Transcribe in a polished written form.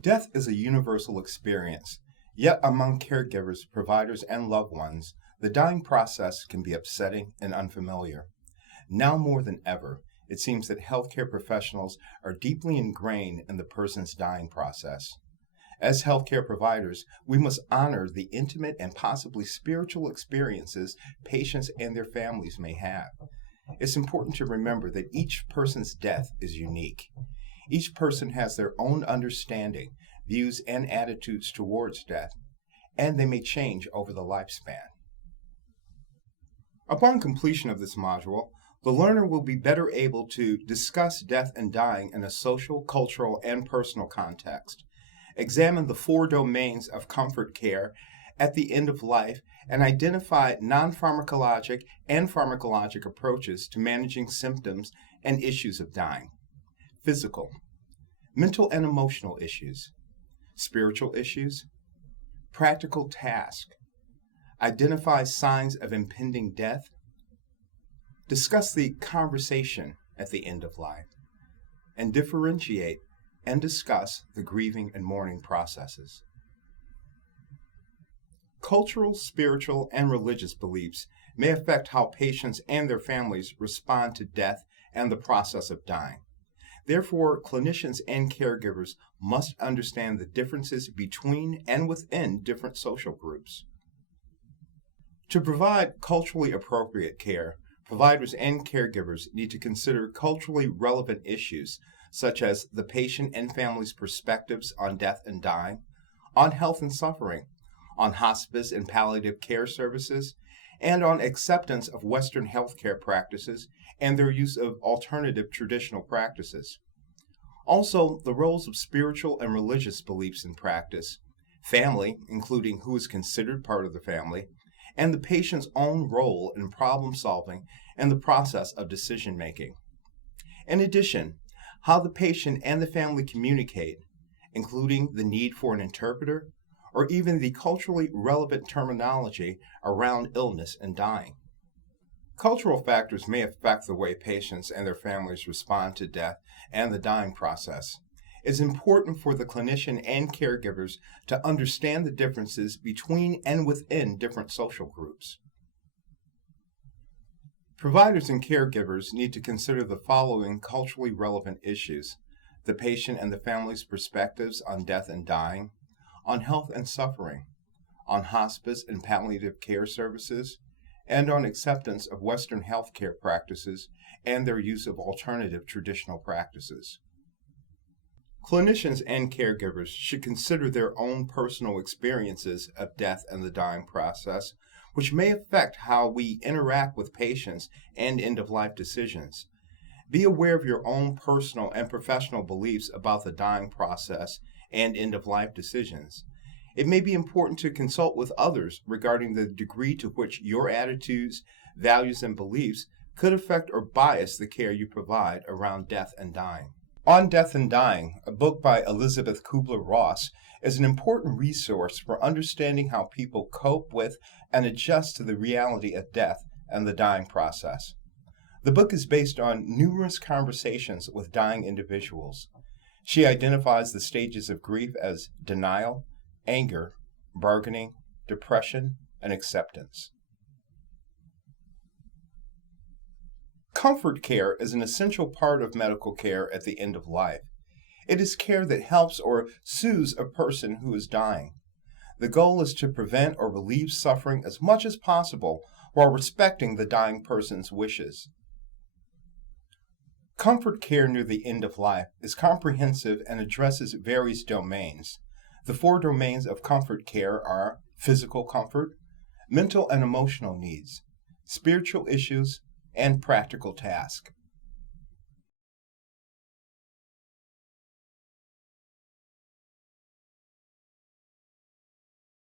Death is a universal experience, yet among caregivers, providers, and loved ones, the dying process can be upsetting and unfamiliar. Now more than ever, it seems that healthcare professionals are deeply ingrained in the person's dying process. As healthcare providers, we must honor the intimate and possibly spiritual experiences patients and their families may have. It's important to remember that each person's death is unique. Each person has their own understanding, views, and attitudes towards death, and they may change over the lifespan. Upon completion of this module, the learner will be better able to discuss death and dying in a social, cultural, and personal context, examine the four domains of comfort care at the end of life, and identify non-pharmacologic and pharmacologic approaches to managing symptoms and issues of dying. Physical, mental and emotional issues, spiritual issues, practical task, identify signs of impending death, discuss the conversation at the end of life, and differentiate and discuss the grieving and mourning processes. Cultural, spiritual, and religious beliefs may affect how patients and their families respond to death and the process of dying. Therefore, clinicians and caregivers must understand the differences between and within different social groups. To provide culturally appropriate care, providers and caregivers need to consider culturally relevant issues such as the patient and family's perspectives on death and dying, on health and suffering, on hospice and palliative care services, and on acceptance of Western healthcare practices and their use of alternative traditional practices. Also, the roles of spiritual and religious beliefs in practice, family, including who is considered part of the family, and the patient's own role in problem solving and the process of decision making. In addition, how the patient and the family communicate, including the need for an interpreter, or even the culturally relevant terminology around illness and dying. Cultural factors may affect the way patients and their families respond to death and the dying process. It's important for the clinician and caregivers to understand the differences between and within different social groups. Providers and caregivers need to consider the following culturally relevant issues: the patient and the family's perspectives on death and dying, on health and suffering, on hospice and palliative care services, and on acceptance of Western healthcare practices and their use of alternative traditional practices. Clinicians and caregivers should consider their own personal experiences of death and the dying process, which may affect how we interact with patients and end-of-life decisions. Be aware of your own personal and professional beliefs about the dying process and end-of-life decisions. It may be important to consult with others regarding the degree to which your attitudes, values, and beliefs could affect or bias the care you provide around death and dying. On Death and Dying, a book by Elizabeth Kubler-Ross, is an important resource for understanding how people cope with and adjust to the reality of death and the dying process. The book is based on numerous conversations with dying individuals. She identifies the stages of grief as denial, anger, bargaining, depression, and acceptance. Comfort care is an essential part of medical care at the end of life. It is care that helps or soothes a person who is dying. The goal is to prevent or relieve suffering as much as possible while respecting the dying person's wishes. Comfort care near the end of life is comprehensive and addresses various domains. The four domains of comfort care are physical comfort, mental and emotional needs, spiritual issues, and practical task.